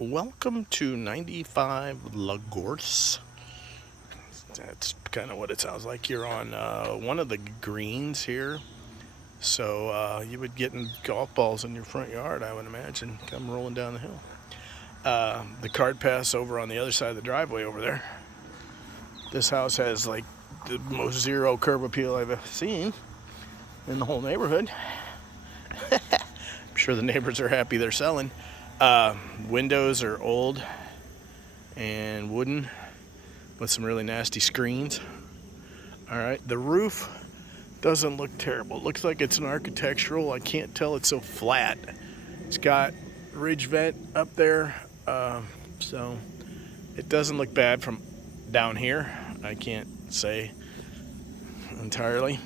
Welcome to 95 La Gorce. That's kind of what it sounds like. You're on one of the greens here. So you would get in golf balls in your front yard, I would imagine, come rolling down the hill. The cart pass over on the other side of the driveway over there. This house has like the most zero curb appeal I've ever seen in the whole neighborhood. I'm sure the neighbors are happy they're selling. Windows are old and wooden with some really nasty screens. All right, the roof doesn't look terrible. It looks like it's an architectural. I can't tell, it's so flat. It's got ridge vent up there, so it doesn't look bad from down here. I can't say entirely.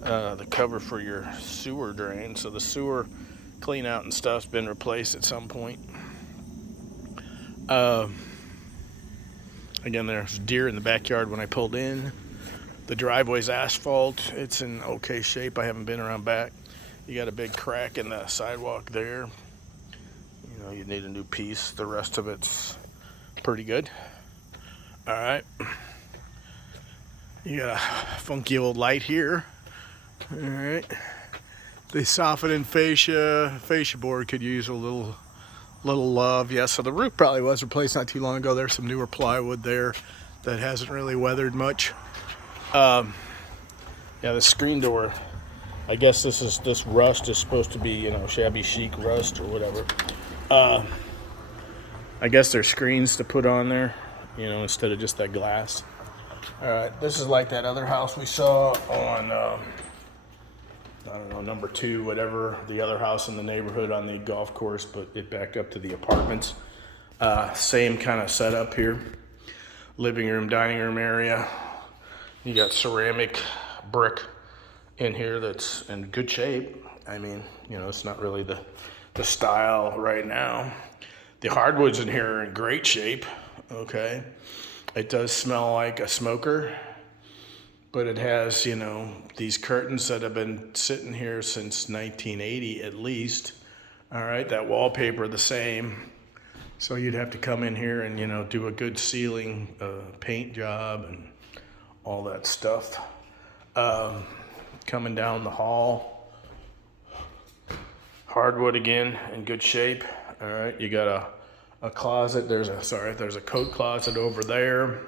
The cover for your sewer drain, so the sewer clean out and stuff's been replaced at some point. Again, there's deer in the backyard when I pulled in. The driveway's asphalt. It's in okay shape. I haven't been around back. You got a big crack in the sidewalk there. You know, you need a new piece. The rest of it's pretty good. All right. You got a funky old light here. All right. The softening fascia board could use a little love. Yeah, so the roof probably was replaced not too long ago. There's some newer plywood there that hasn't really weathered much. Yeah, the screen door, I guess this rust is supposed to be, you know, shabby chic rust or whatever. I guess there's screens to put on there, you know, instead of just that glass. All right, this is like that other house we saw on, I don't know, number 2, whatever, the other house in the neighborhood on the golf course, but it backed up to the apartments. Same kind of setup here. Living room, dining room area. You got ceramic brick in here that's in good shape. I mean, you know, it's not really the style right now. The hardwoods in here are in great shape, okay? It does smell like a smoker, but it has, you know, these curtains that have been sitting here since 1980 at least. All right, that wallpaper the same. So you'd have to come in here and, you know, do a good ceiling paint job and all that stuff. Coming down the hall, hardwood again in good shape. All right, you got a closet. There's a coat closet over there.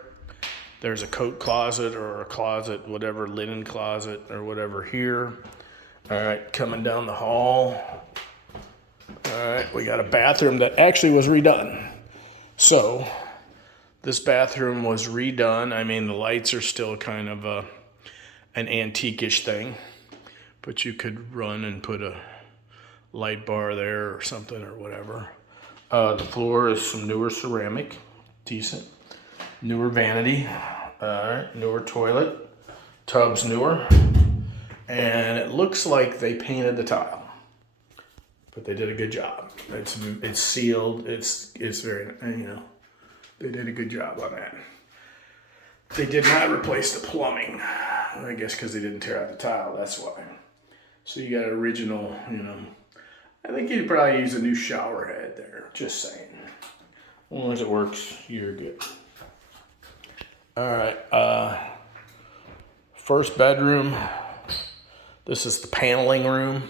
There's a coat closet or a closet, whatever, linen closet or whatever here. All right, coming down the hall. All right, we got a bathroom that actually was redone. So this bathroom was redone. I mean, the lights are still kind of an antique-ish thing, but you could run and put a light bar there or something or whatever. The floor is some newer ceramic, decent. Newer vanity, newer toilet, tub's newer, and it looks like they painted the tile, but they did a good job. It's sealed. It's very, you know, they did a good job on that. They did not replace the plumbing, I guess, because they didn't tear out the tile. That's why. So you got original, you know. I think you'd probably use a new shower head there. Just saying. As long as it works, you're good. All right, first bedroom. This is the paneling room.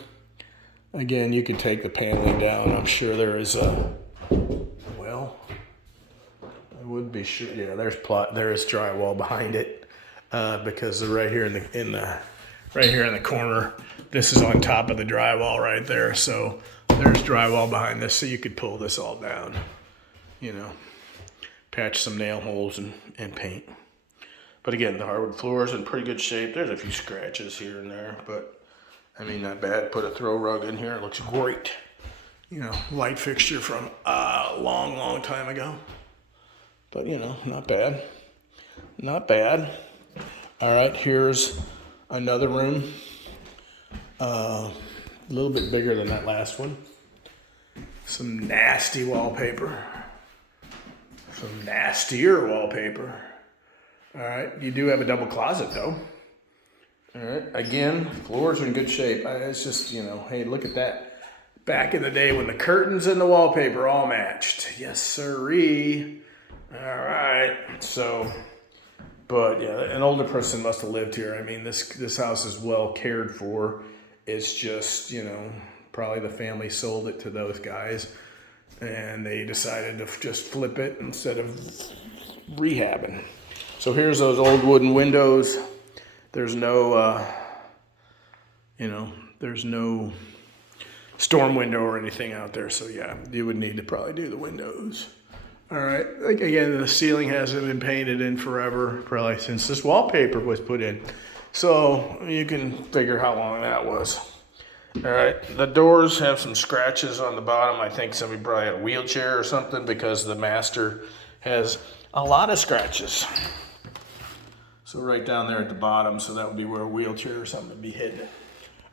Again, you can take the paneling down. I'm sure there is well, I would be sure. Yeah, there is drywall behind it because they're right here right here in the corner. This is on top of the drywall right there. So there's drywall behind this, so you could pull this all down. You know, patch some nail holes and paint. But again, the hardwood floor is in pretty good shape. There's a few scratches here and there, but I mean, not bad. Put a throw rug in here. It looks great. You know, light fixture from a long time ago. But, you know, not bad. Not bad. All right, here's another room. A little bit bigger than that last one. Some nasty wallpaper. Some nastier wallpaper. All right, you do have a double closet though. All right, again, floors are in good shape. It's just, you know, hey, look at that. Back in the day when the curtains and the wallpaper all matched. Yes, sirree. All right. So, but yeah, an older person must have lived here. I mean, this house is well cared for. It's just, you know, probably the family sold it to those guys and they decided to just flip it instead of rehabbing. So here's those old wooden windows. There's no, you know, there's no storm window or anything out there. So yeah, you would need to probably do the windows. All right, like again, the ceiling hasn't been painted in forever, probably since this wallpaper was put in. So you can figure how long that was. All right, the doors have some scratches on the bottom. I think somebody probably had a wheelchair or something because the master has a lot of scratches. So right down there at the bottom, so that would be where a wheelchair or something would be hidden.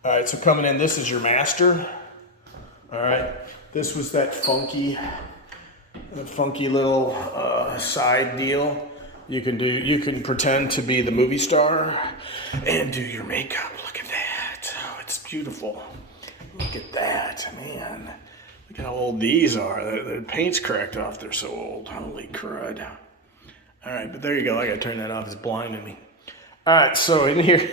All right, so coming in, this is your master. All right, this was that funky little side deal. You can pretend to be the movie star and do your makeup. Look at that. Oh, it's beautiful. Look at that, man. Look at how old these are. The paint's cracked off. They're so old. Holy crud. All right, but there you go. I gotta turn that off. It's blinding me. All right, so in here,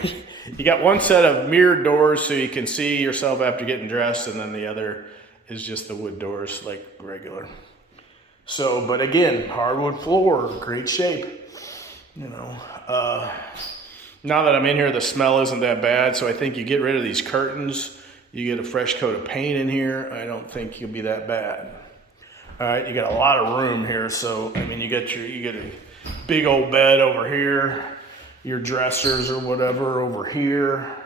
you got one set of mirrored doors so you can see yourself after getting dressed, and then the other is just the wood doors like regular. So, but again, hardwood floor, great shape. You know, now that I'm in here, the smell isn't that bad. So I think you get rid of these curtains, you get a fresh coat of paint in here. I don't think you'll be that bad. All right, you got a lot of room here. So, I mean, you get a big old bed over here, your dressers or whatever over here.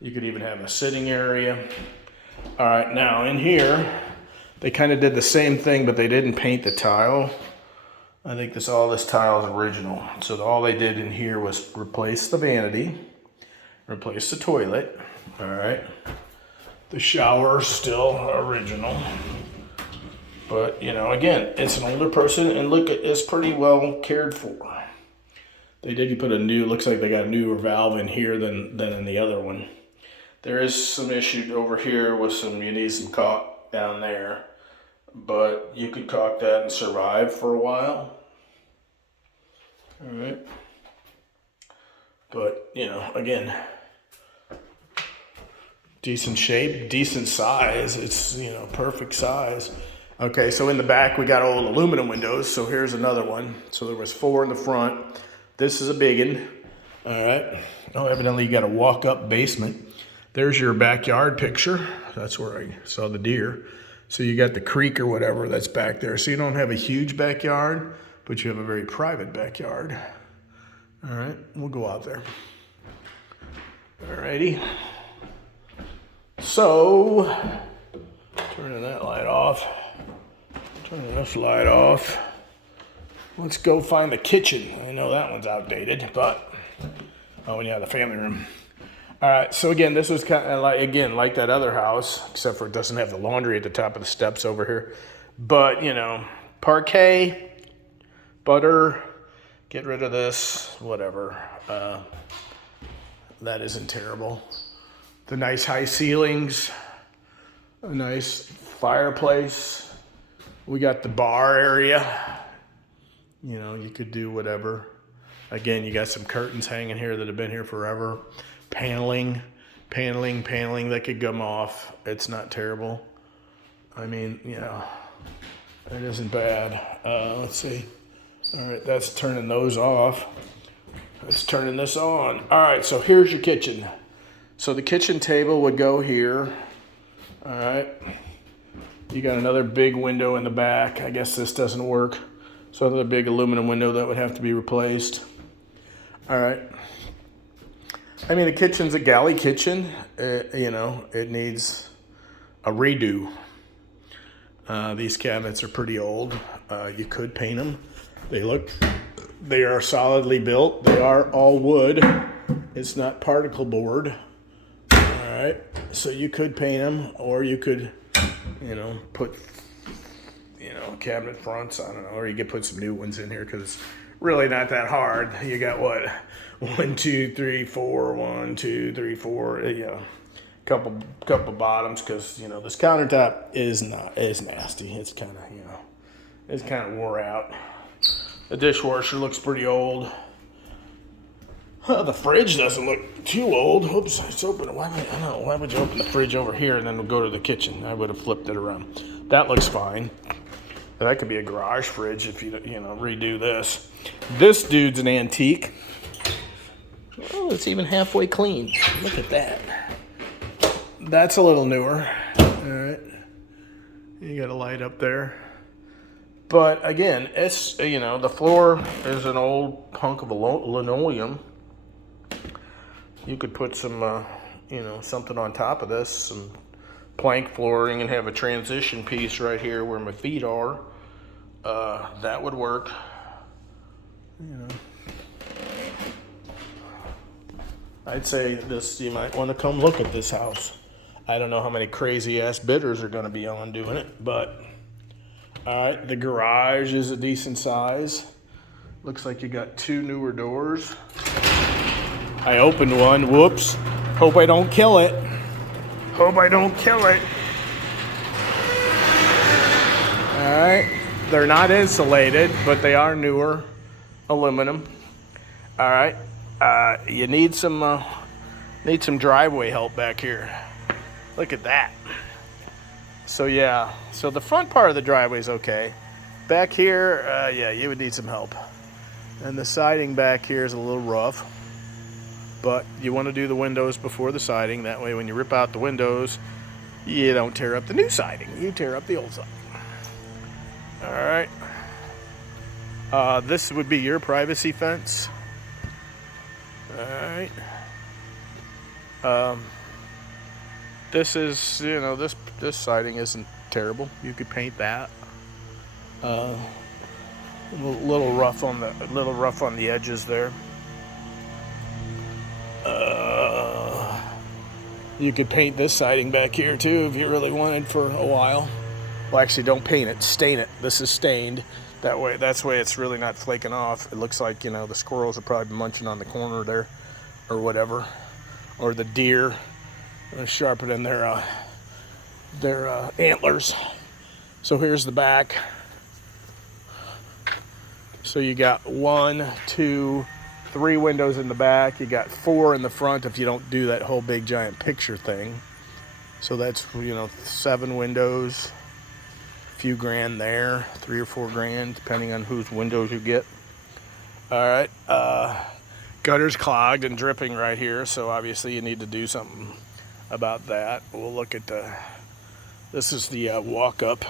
You could even have a sitting area. All right, now in here, they kind of did the same thing, but they didn't paint the tile. I think all this tile is original. So all they did in here was replace the vanity, replace the toilet. All right. The shower still original. But, you know, again, it's an older person, and look, it's pretty well cared for. They did put looks like they got a newer valve in here than in the other one. There is some issue over here with you need some caulk down there. But you could caulk that and survive for a while. All right. But, you know, again, decent shape, decent size. It's, you know, perfect size. Okay, so in the back, we got old aluminum windows. So here's another one. So there was 4 in the front. This is a big one. All right. Oh, evidently you got a walk-up basement. There's your backyard picture. That's where I saw the deer. So you got the creek or whatever that's back there. So you don't have a huge backyard, but you have a very private backyard. All right, we'll go out there. All righty. So, turning that light off. Turning this light off. Let's go find the kitchen. I know that one's outdated, but, oh, and yeah, the family room. All right, so again, this was kind of like that other house, except for it doesn't have the laundry at the top of the steps over here. But, you know, parquet, butter, get rid of this, whatever. That isn't terrible. The nice high ceilings, a nice fireplace. We got the bar area. You know, you could do whatever. Again, you got some curtains hanging here that have been here forever. Paneling that could come off. It's not terrible. I mean, you know, it isn't bad. Let's see. All right, that's turning those off. Let's turning this on. All right, so here's your kitchen. So the kitchen table would go here. All right. You got another big window in the back. I guess this doesn't work. So another big aluminum window that would have to be replaced. All right. I mean, the kitchen's a galley kitchen. You know, it needs a redo. These cabinets are pretty old. You could paint them. They are solidly built. They are all wood. It's not particle board. All right. So you could paint them, or you could, you know, put, you know, cabinet fronts. I don't know, or you could put some new ones in here because it's really not that hard. You got what? 1, 2, 3, 4. 1, 2, 3, 4. You know, couple bottoms, because you know this countertop is nasty. It's kind of it's kind of wore out. The dishwasher looks pretty old. The fridge doesn't look too old. Oops, it's open. Why would you open the fridge over here and then go to the kitchen? I would have flipped it around. That looks fine. That could be a garage fridge if you redo this. This dude's an antique. Oh, it's even halfway clean. Look at that. That's a little newer. All right. You got a light up there. But again, it's, the floor is an old hunk of linoleum. You could put some, something on top of this, some plank flooring, and have a transition piece right here where my feet are. That would work. I'd say this, you might want to come look at this house. I don't know how many crazy ass bidders are going to be on doing it, but all right, the garage is a decent size. Looks like you got 2 newer doors. I opened one, whoops. Hope I don't kill it. Hope I don't kill it. All right, they're not insulated, but they are newer aluminum. All right, you need some driveway help back here. Look at that. So yeah, so the front part of the driveway is okay. Back here, yeah, you would need some help. And the siding back here is a little rough, but you want to do the windows before the siding. That way when you rip out the windows, you don't tear up the new siding. You tear up the old siding. All right. This would be your privacy fence. All right. This is, this siding isn't terrible. You could paint that. A little rough on the edges there. You could paint this siding back here too if you really wanted for a while. Well, actually, don't paint it. Stain it. This is stained. That's way it's really not flaking off. It looks like the squirrels are probably munching on the corner there, or whatever, or the deer sharpening their antlers. So here's the back. So you got 1, 2, 3 windows in the back. You got 4 in the front if you don't do that whole big giant picture thing. So that's 7 windows. A few grand there, 3 or 4 grand, depending on whose windows you get. All right. Gutter's clogged and dripping right here, so obviously you need to do something about that. We'll look at this is the walk-up.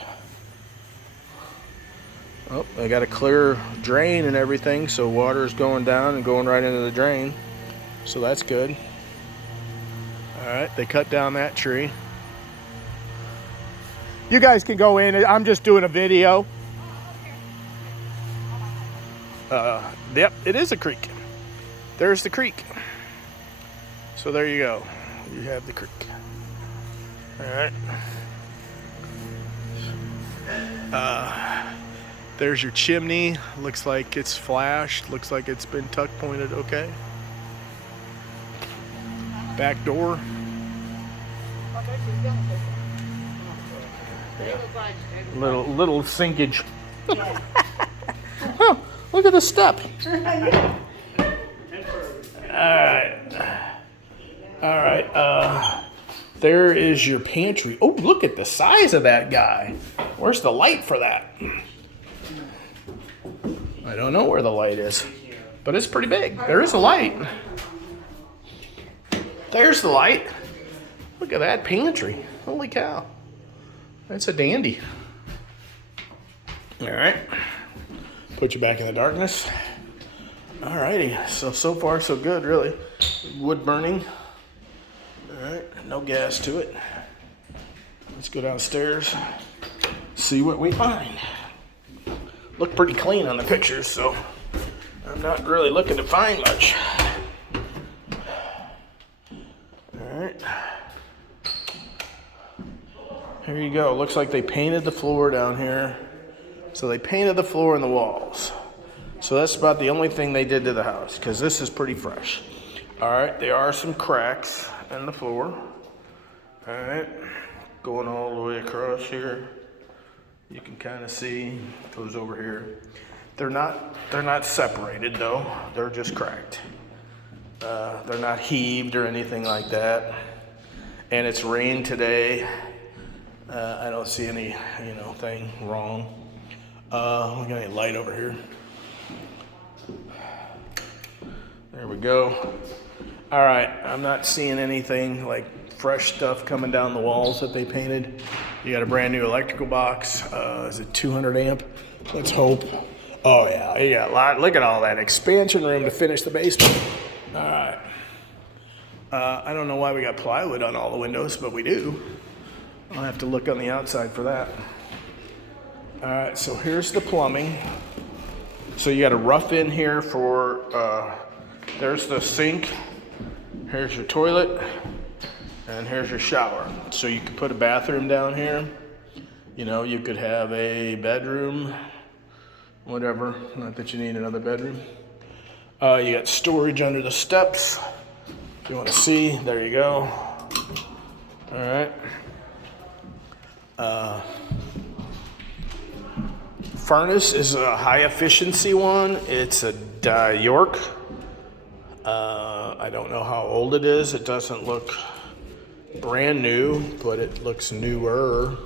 Oh, they got a clear drain and everything, so water is going down and going right into the drain. So that's good. All right, they cut down that tree. You guys can go in. I'm just doing a video. Yep, it is a creek. There's the creek. So there you go. You have the creek. All right. There's your chimney. Looks like it's flashed. Looks like it's been tuck pointed okay. Back door. Yeah. Little sinkage. Oh, look at the step. All right. There is your pantry. Oh, look at the size of that guy. Where's the light for that? I don't know where the light is, but it's pretty big. There is a light. There's the light. Look at that pantry. Holy cow. That's a dandy. All right. Put you back in the darkness. All righty. So far, so good, really. Wood burning. All right. No gas to it. Let's go downstairs. See what we find. Look pretty clean on the pictures, so I'm not really looking to find much. All right. Here you go. Looks like they painted the floor down here. So they painted the floor and the walls. So that's about the only thing they did to the house, because this is pretty fresh. All right, there are some cracks in the floor. All right, going all the way across here. You can kind of see, goes over here. They're not separated though. They're just cracked. They're not heaved or anything like that. And it's rained today. I don't see any, thing wrong. We got any light over here? There we go. All right, I'm not seeing anything like fresh stuff coming down the walls that they painted. You got a brand new electrical box. Is it 200 amp? Let's hope. Oh yeah, you got a lot. Look at all that expansion room to finish the basement. All right. I don't know why we got plywood on all the windows, but we do. I'll have to look on the outside for that. All right, so here's the plumbing. So you got a rough in here for, there's the sink, here's your toilet, and here's your shower. So you could put a bathroom down here. You could have a bedroom, whatever, not that you need another bedroom. You got storage under the steps. If you want to see, there you go. All right. Furnace is a high efficiency one. It's a York. I don't know how old it is. It doesn't look brand new, but it looks newer.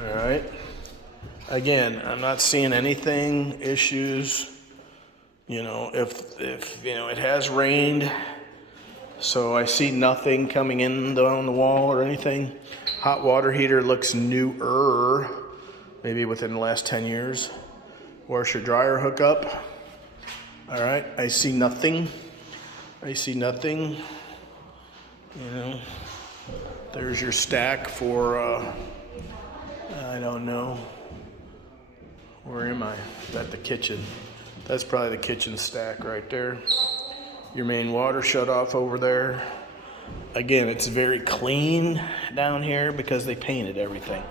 All right. Again, I'm not seeing anything, issues. If it has rained, so I see nothing coming in down the wall or anything. Hot water heater looks newer, maybe within the last 10 years. Washer dryer hookup. All right, I see nothing. There's your stack for, I don't know. Where am I? At the kitchen. That's probably the kitchen stack right there. Your main water shut off over there. Again, it's very clean down here because they painted everything.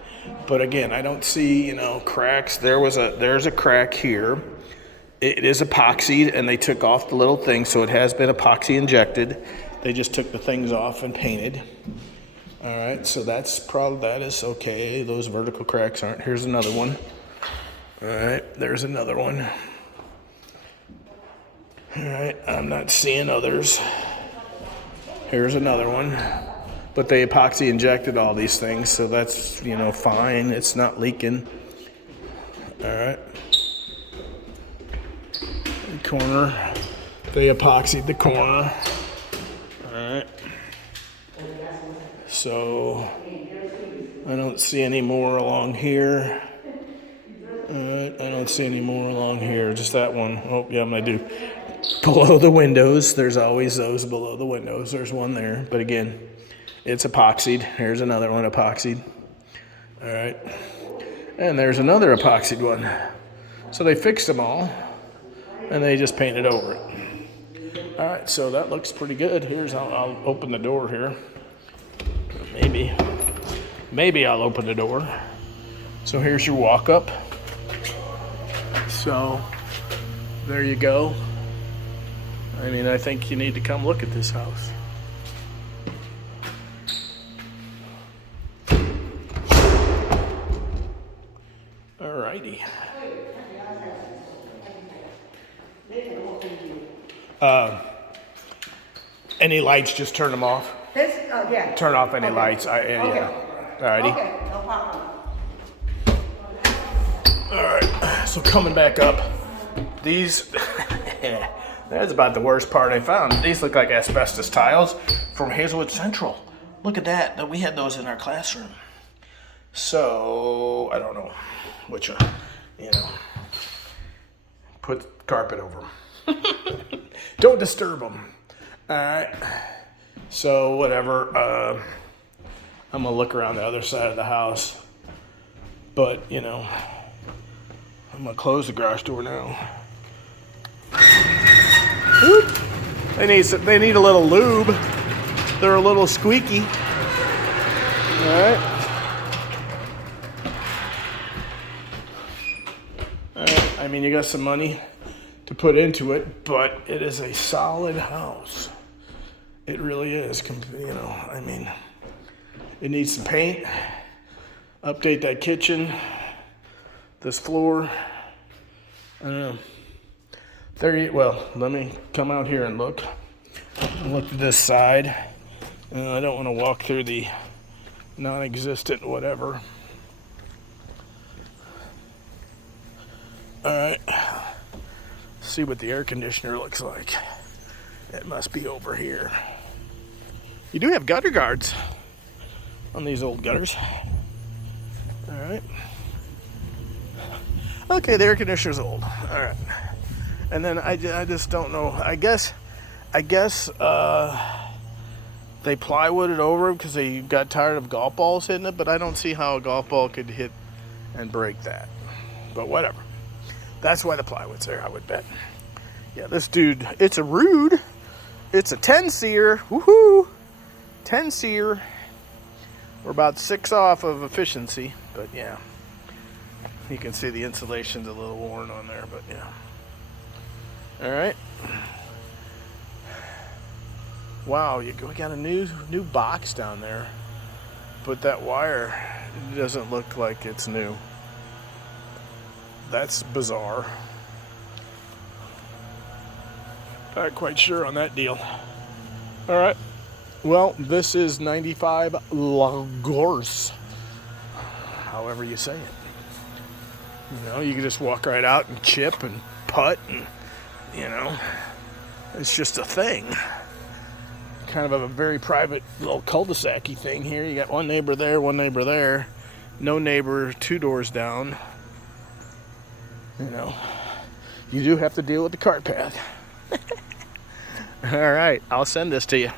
But again, I don't see, cracks. There's a crack here. It is epoxied, and they took off the little thing, so it has been epoxy injected. They just took the things off and painted. All right, so that is okay. Those vertical cracks aren't. Here's another one. All right, there's another one. All right, I'm not seeing others. Here's another one. But they epoxy injected all these things, so that's, fine. It's not leaking. All right. The corner, they epoxied the corner. All right. So I don't see any more along here. All right, I don't see any more along here. Just that one. Oh, yeah, I do. Below the windows, there's always those below the windows. There's one there, but again, it's epoxied. Here's another one epoxied. All right. And there's another epoxied one. So they fixed them all, and they just painted over it. All right, so that looks pretty good. I'll open the door here. Maybe I'll open the door. So here's your walk-up. So there you go. I think you need to come look at this house. All righty. Any lights, just turn them off. Yeah. Turn off any lights. Okay. Yeah. All righty. Okay, no problem. All right, so coming back up, these, that's about the worst part I found. These look like asbestos tiles from Hazelwood Central. Look at that, we had those in our classroom. So, I don't know which one, put carpet over them. Don't disturb them. All right, so whatever, I'm gonna look around the other side of the house, but I'm gonna close the garage door now. Whoop. They need a little lube. They're a little squeaky. All right. You got some money to put into it, but it is a solid house. It really is. It needs some paint. Update that kitchen. This floor. I don't know. Well, let me come out here and look. Look at this side. I don't want to walk through the non-existent whatever. All right. See what the air conditioner looks like. It must be over here. You do have gutter guards on these old gutters. All right. Okay, the air conditioner's old. All right. And then I just don't know. I guess they plywooded over because they got tired of golf balls hitting it, but I don't see how a golf ball could hit and break that. But whatever. That's why the plywood's there, I would bet. Yeah, this dude, it's a Rude. It's a 10-seer. Woohoo! 10-seer. We're about 6 off of efficiency, but yeah. You can see the insulation's a little worn on there, but yeah. All right. Wow, we got a new box down there, but that wire doesn't look like it's new. That's bizarre. Not quite sure on that deal. All right. Well, this is 95 La Gorce, however you say it. You know, you can just walk right out and chip and putt, and you know, it's just a thing. Kind of a very private little cul-de-sac-y thing here. You got one neighbor there, one neighbor there. No neighbor 2 doors down. You know, you do have to deal with the cart path. All right, I'll send this to you.